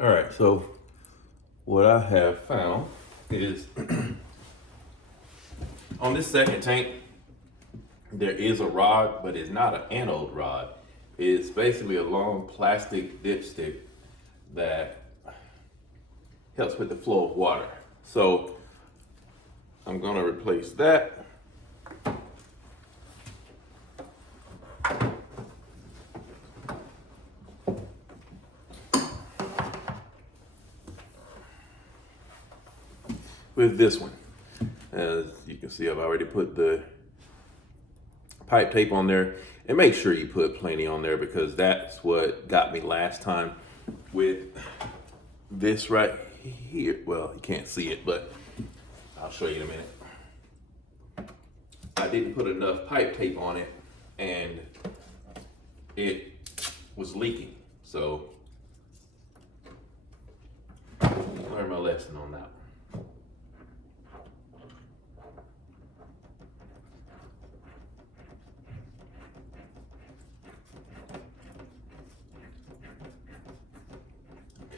All right, so what I have found is on this second tank, there is a rod, but it's not an anode rod. It's basically a long plastic dipstick that helps with the flow of water. So I'm gonna replace that. With this one. As you can see, I've already put the pipe tape on there, and make sure you put plenty on there because that's what got me last time with this right here. Well, you can't see it, but I'll show you in a minute. I didn't put enough pipe tape on it and it was leaking. So learn my lesson on that.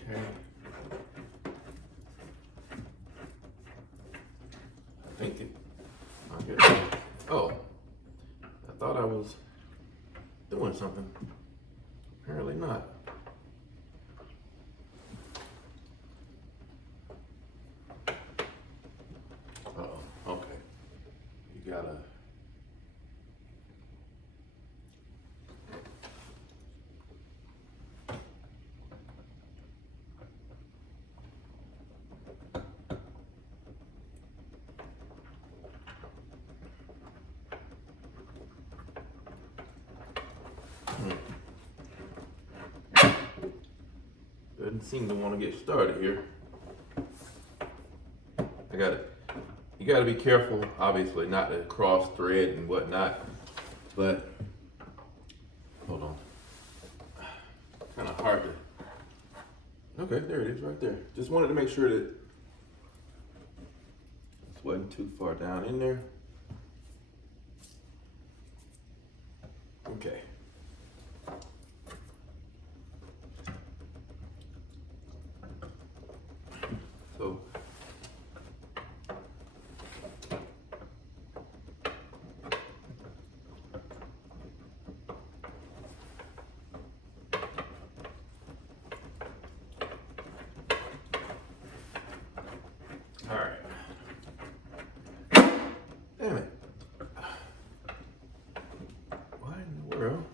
Okay. I think it, okay. Oh, I thought I was doing something. Apparently not. Uh-oh, okay. You gotta, doesn't seem to want to get started here. You gotta be careful, obviously, not to cross thread and whatnot, but hold on. Kind of hard to, okay, there it is right there. Just wanted to make sure that this wasn't too far down in there. Okay. So, all right. Damn it. Why in the world?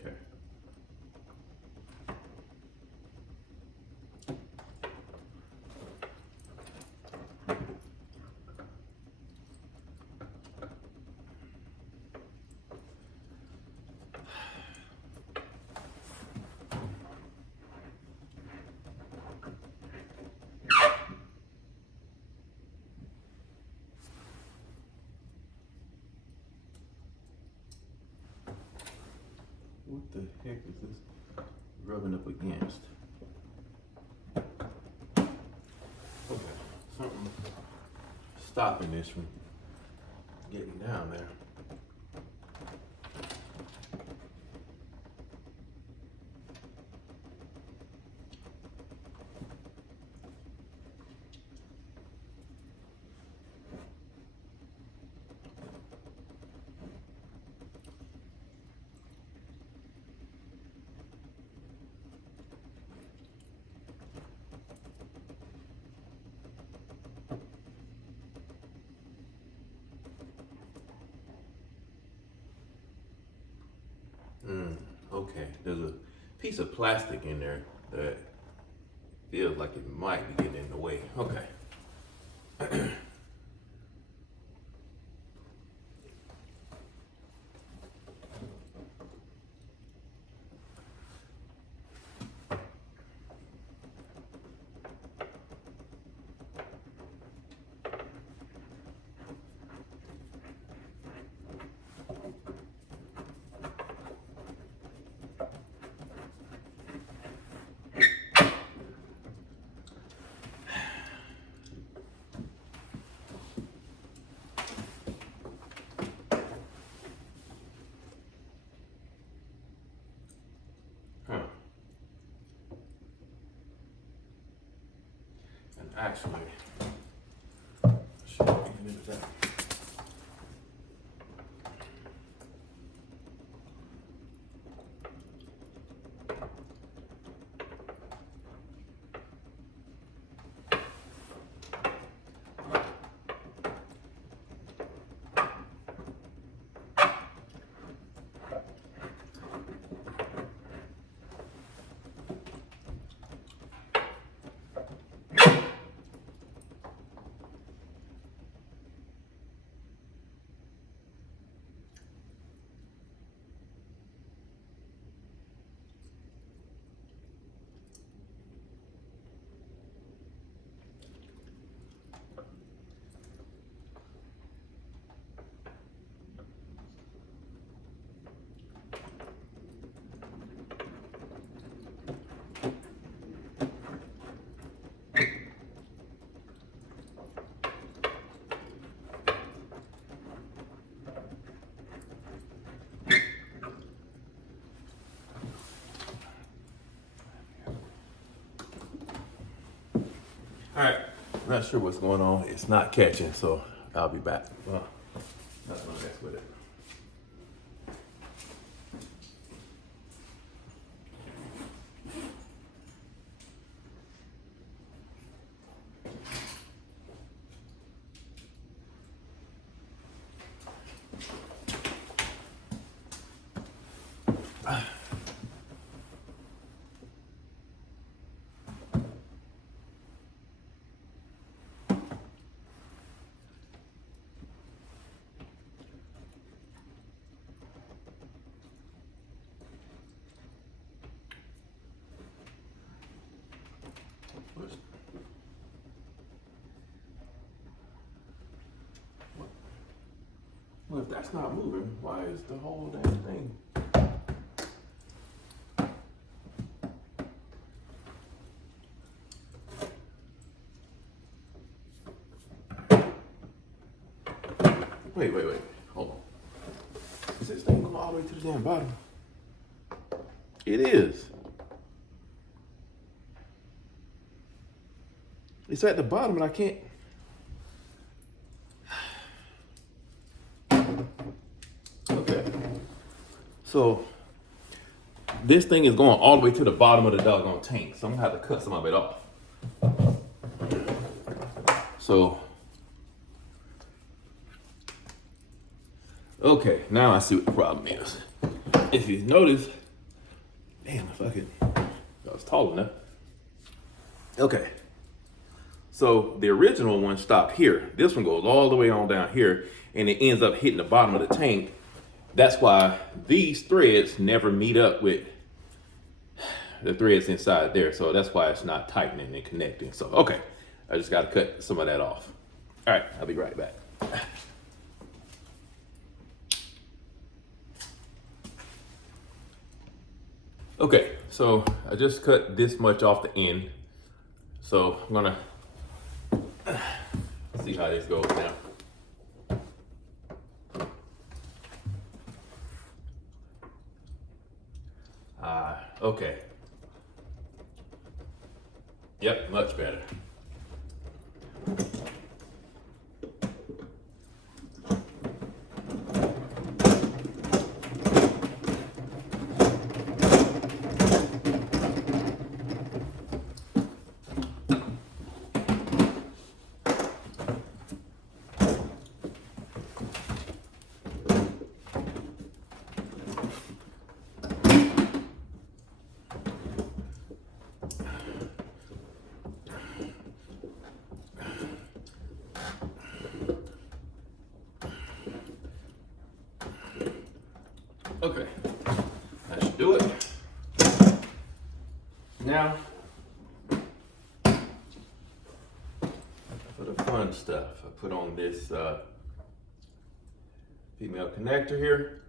Okay. What the heck is this rubbing up against? Okay, something stopping this from getting down there. Okay, there's a piece of plastic in there that feels like it might be getting in the way. Okay. Actually, should get into that. All right, not sure what's going on. It's not catching, so I'll be back. Well, not gonna mess with it. Well, if that's not moving, why is the whole damn thing? Wait. Hold on. Is this thing going all the way to the damn bottom? It is. It's at the bottom and I can't. Okay. So this thing is going all the way to the bottom of the doggone tank. So I'm gonna have to cut some of it off. So, okay, now I see what the problem is. If you notice, damn, if I was tall enough. Okay. So the original one stopped here. This one goes all the way on down here and it ends up hitting the bottom of the tank. That's why these threads never meet up with the threads inside there. So that's why it's not tightening and connecting. So, okay, I just got to cut some of that off. All right, I'll be right back. Okay, so I just cut this much off the end. So I'm gonna see how this goes now. Okay. Yep, much better. Okay, that should do it. Now, for the fun stuff, I put on this female connector here.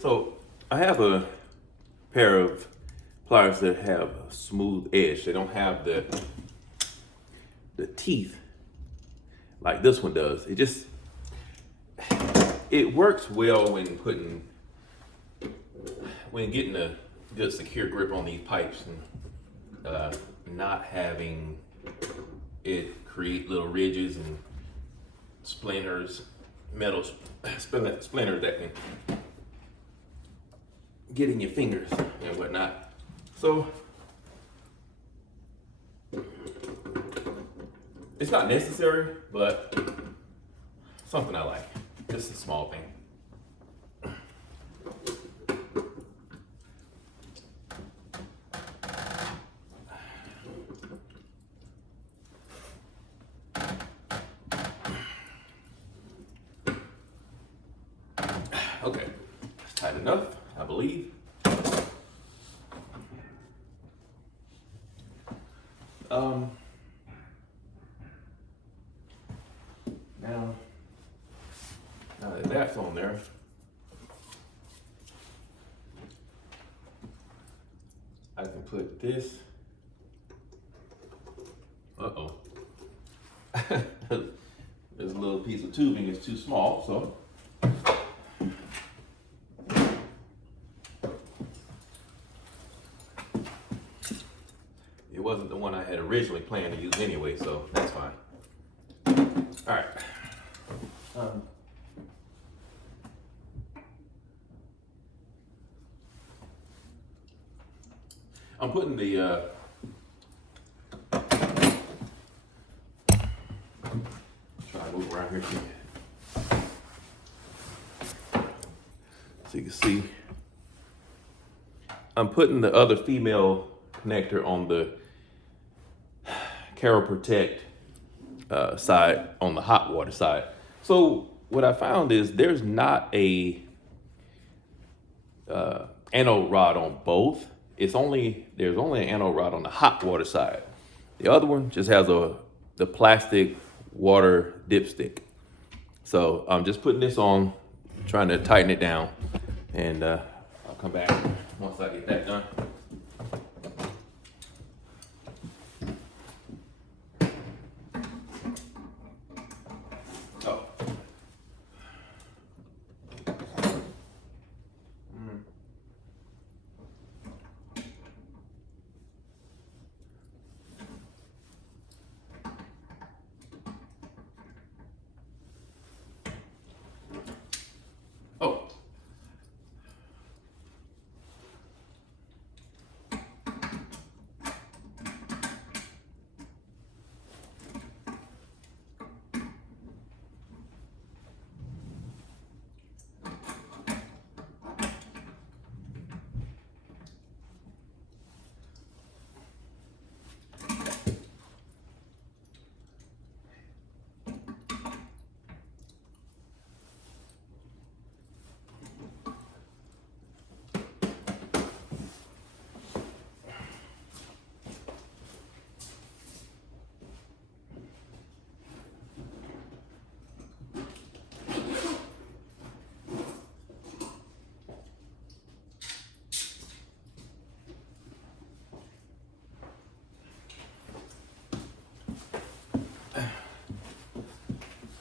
So I have a pair of pliers that have a smooth edge. They don't have the teeth like this one does. It works well when getting a good secure grip on these pipes and not having it create little ridges and splinters, metal splinters that can get in your fingers and whatnot. So it's not necessary, but something I like. Just a small thing. Okay, that's tight enough, I believe. Now that that's on there, I can put this. Uh-oh. This little piece of tubing is too small, so it wasn't the one I had originally planned to use anyway, so that's fine. All right. I'm putting the try to move around here so you can see. I'm putting the other female connector on the Carol Protect side, on the hot water side. So what I found is there's not a anode rod on both. There's only an anode rod on the hot water side. The other one just has the plastic water dipstick. So I'm just putting this on, trying to tighten it down, and I'll come back once I get that done. Oh. Oh.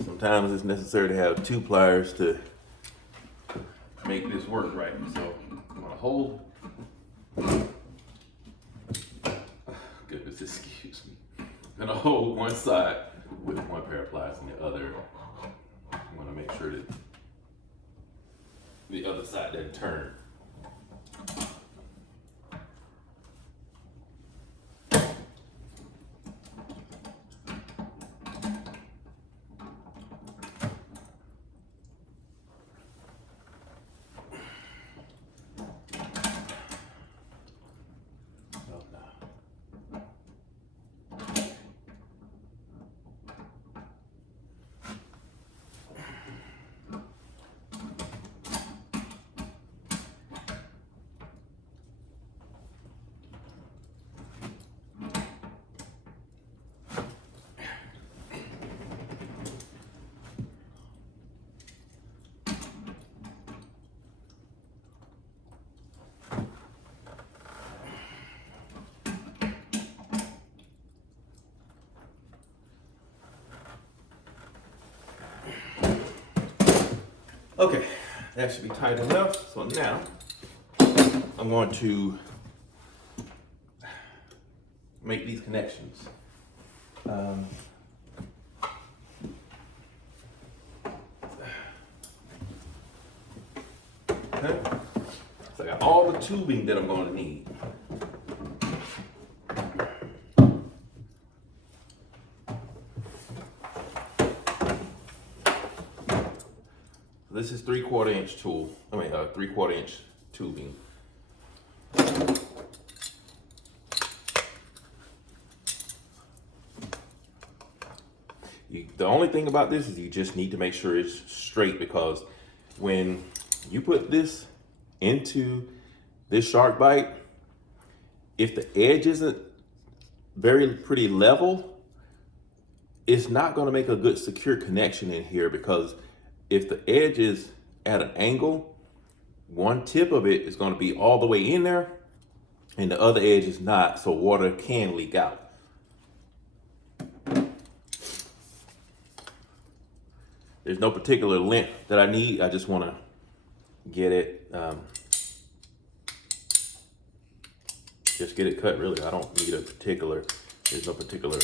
Sometimes it's necessary to have two pliers to make this work right. So I'm gonna hold. Goodness, excuse me. I'm gonna hold one side with one pair of pliers and the other. I'm gonna make sure that the other side doesn't turn. Okay, that should be tight enough. So now I'm going to make these connections. Okay. So I got all the tubing that I'm going to need. This is 3/4 inch tool. 3/4 inch tubing. The only thing about this is you just need to make sure it's straight, because when you put this into this shark bite, if the edge isn't pretty level, it's not going to make a good secure connection in here, because if the edge is at an angle, one tip of it is going to be all the way in there and the other edge is not, so water can leak out. There's no particular length that I need. I just want to get it, just get it cut really. I don't need there's no particular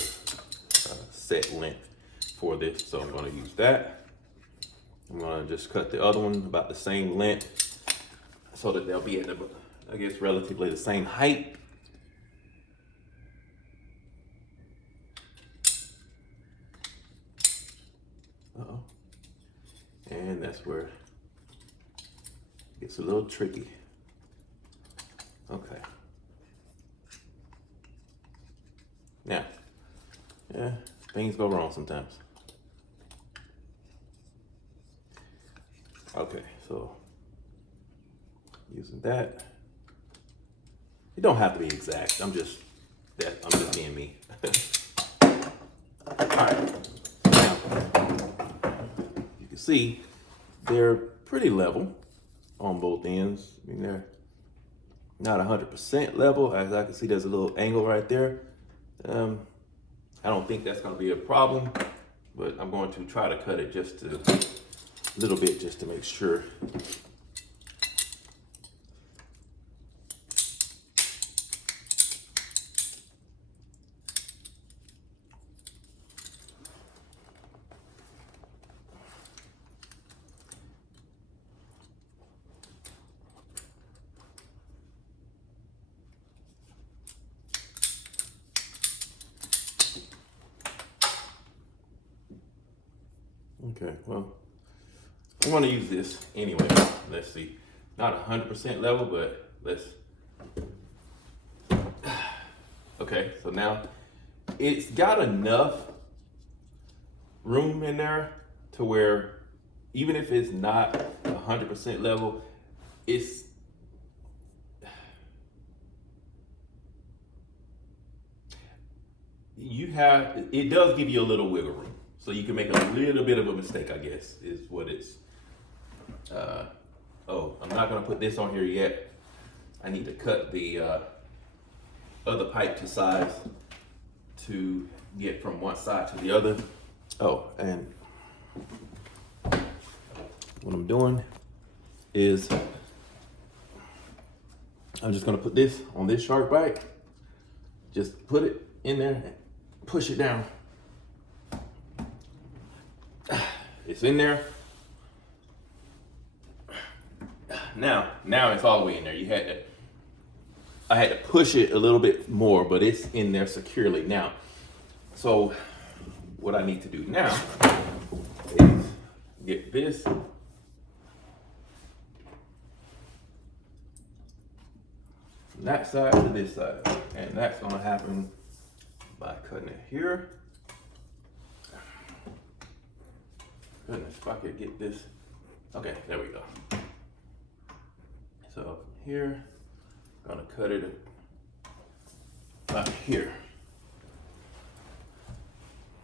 set length for this, so I'm going to use that. I'm going to just cut the other one about the same length so that they'll be at the, I guess, relatively the same height. Uh-oh. And that's where it gets a little tricky. Okay. Now, yeah, things go wrong sometimes. Okay, so using that. It don't have to be exact. I'm just being me. All right. Now, you can see they're pretty level on both ends. I mean, they're not 100% level. As I can see, there's a little angle right there. I don't think that's going to be a problem, but I'm going to try to cut it just a little bit just to make sure. Okay, well, I'm going to use this anyway. Let's see. Not 100% level, but let's. Okay, so now it's got enough room in there to where even if it's not 100% level, it does give you a little wiggle room. So you can make a little bit of a mistake, I guess, is what it's. Oh, I'm not gonna put this on here yet. I need to cut the other pipe to size to get from one side to the other. Oh, and what I'm doing is I'm just gonna put this on this shark bite. Just put it in there and push it down. It's in there. Now it's all the way in there. I had to push it a little bit more, but it's in there securely now. So what I need to do now is get this from that side to this side. And that's gonna happen by cutting it here. Goodness, if I could get this. Okay, there we go. So here, I'm gonna cut it about here.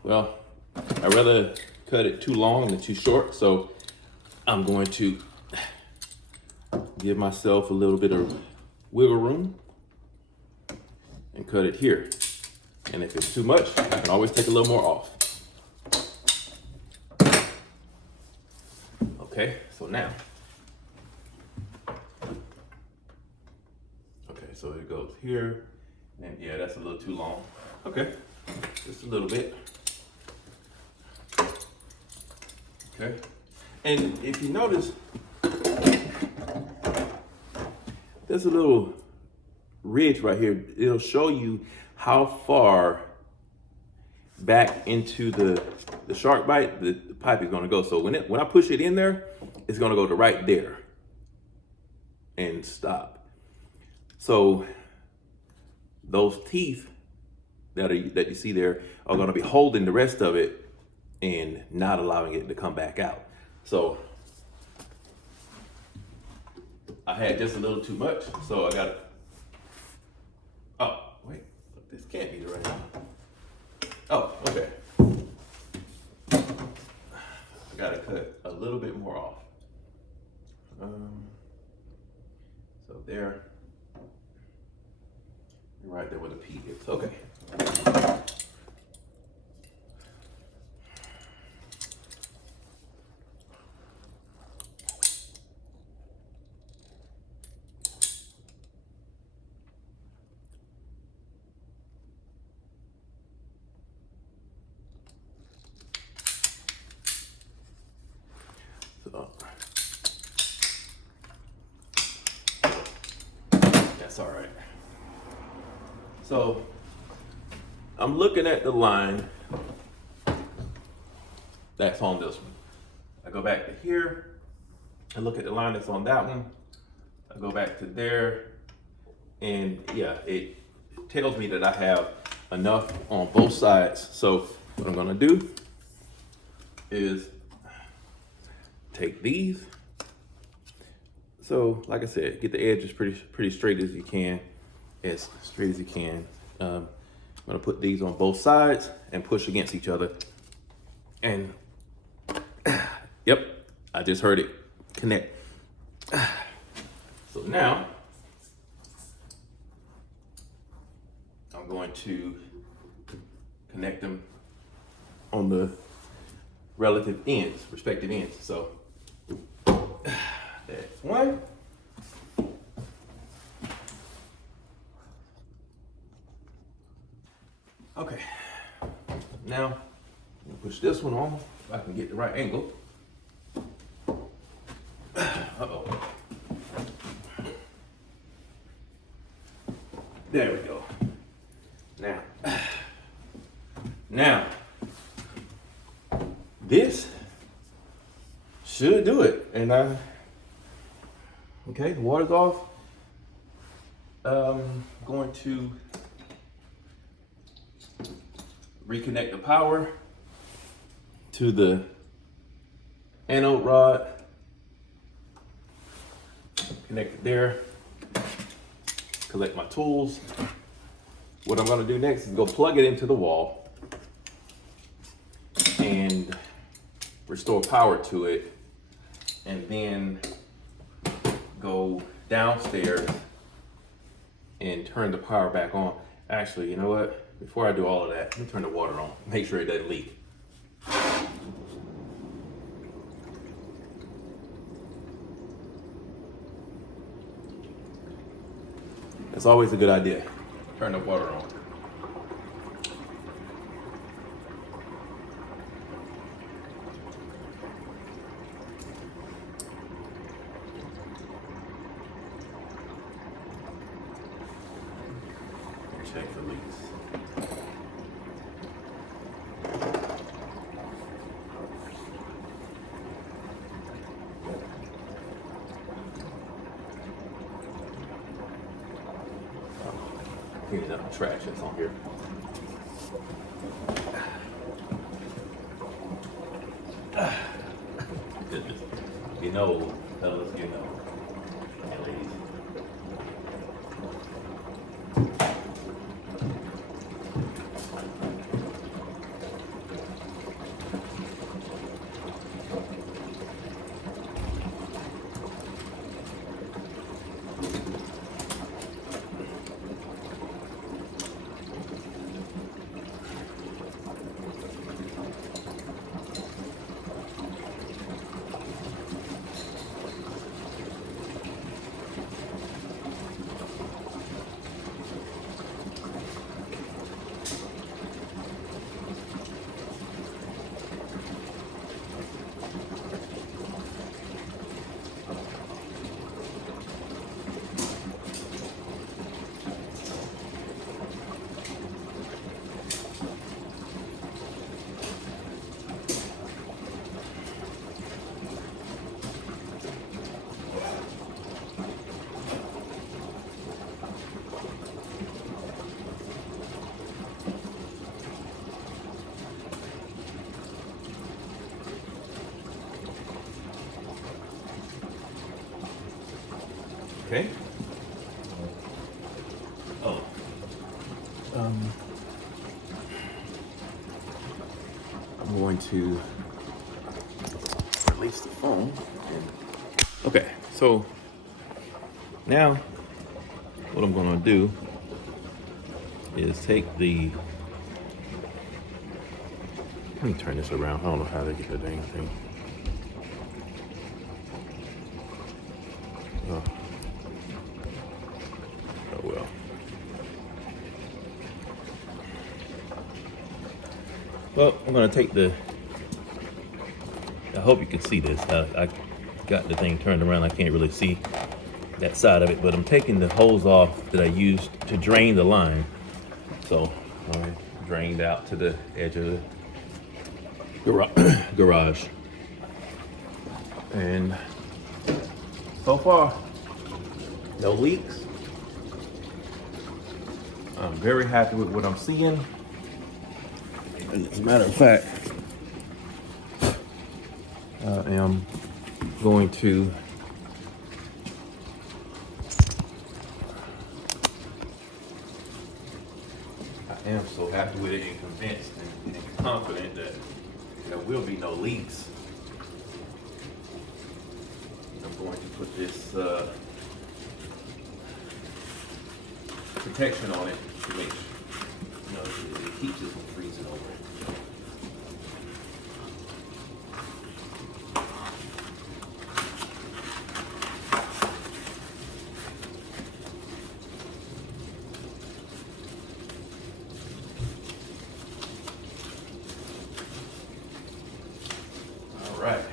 Well, I'd rather cut it too long than too short, so I'm going to give myself a little bit of wiggle room and cut it here. And if it's too much, I can always take a little more off. Okay, so now. Okay, so it goes here. And yeah, that's a little too long. Okay, just a little bit. Okay, and if you notice, there's a little ridge right here. It'll show you how far back into the shark bite the pipe is going to go. So when I push it in there, it's going to go to right there and stop. So those teeth that you see there are going to be holding the rest of it and not allowing it to come back out. So I had just a little too much, so I got to, oh, wait, this can't be the right one. Oh, okay. I got to cut a little bit more off. So there, right there where the P is. Okay. So that's all right. So I'm looking at the line that's on this one. I go back to here and look at the line that's on that one. I go back to there, and yeah, it tells me that I have enough on both sides. So what I'm gonna do is take these. So like I said, get the edges pretty straight as you can, as straight as you can. I'm gonna put these on both sides and push against each other. And yep, I just heard it connect. So now I'm going to connect them on the respective ends. So that's one. Okay, now we'll push this one on if I can get the right angle. Uh-oh. There we go. Now, this should do it. And okay, the water's off. Going to reconnect the power to the anode rod. Connect it there. Collect my tools. What I'm gonna do next is go plug it into the wall and restore power to it, and then go downstairs and turn the power back on. Actually, you know what? Before I do all of that, let me turn the water on. Make sure it doesn't leak. It's always a good idea. Turn the water on. Check for leaks. Cleaning up the trash that's on here. Goodness. You know, fellas, you know. And ladies. Okay. Oh. I'm going to release the phone. Okay, so now what I'm going to do is take the, let me turn this around. I don't know how to get the dang thing. Oh, oh well. Well, I'm going to take the, I hope you can see this. I got the thing turned around. I can't really see that side of it, but I'm taking the hose off that I used to drain the line. So I drained out to the edge of the garage. And so far, no leaks. I'm very happy with what I'm seeing. And as a matter of fact, I am going to I am so happy with it and convinced and confident that there will be no leaks. I'm going to put this protection on it to make sure it keeps it from freezing over. All right.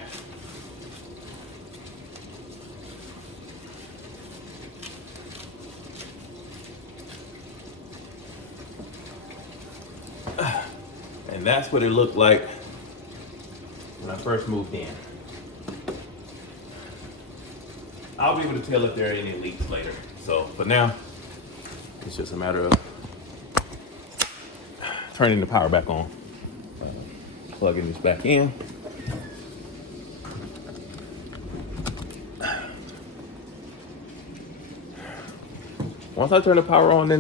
And that's what it looked like when I first moved in. I'll be able to tell if there are any leaks later. So for now, it's just a matter of turning the power back on, plugging this back in. Once I turn the power on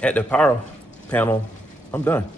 at the power panel, I'm done.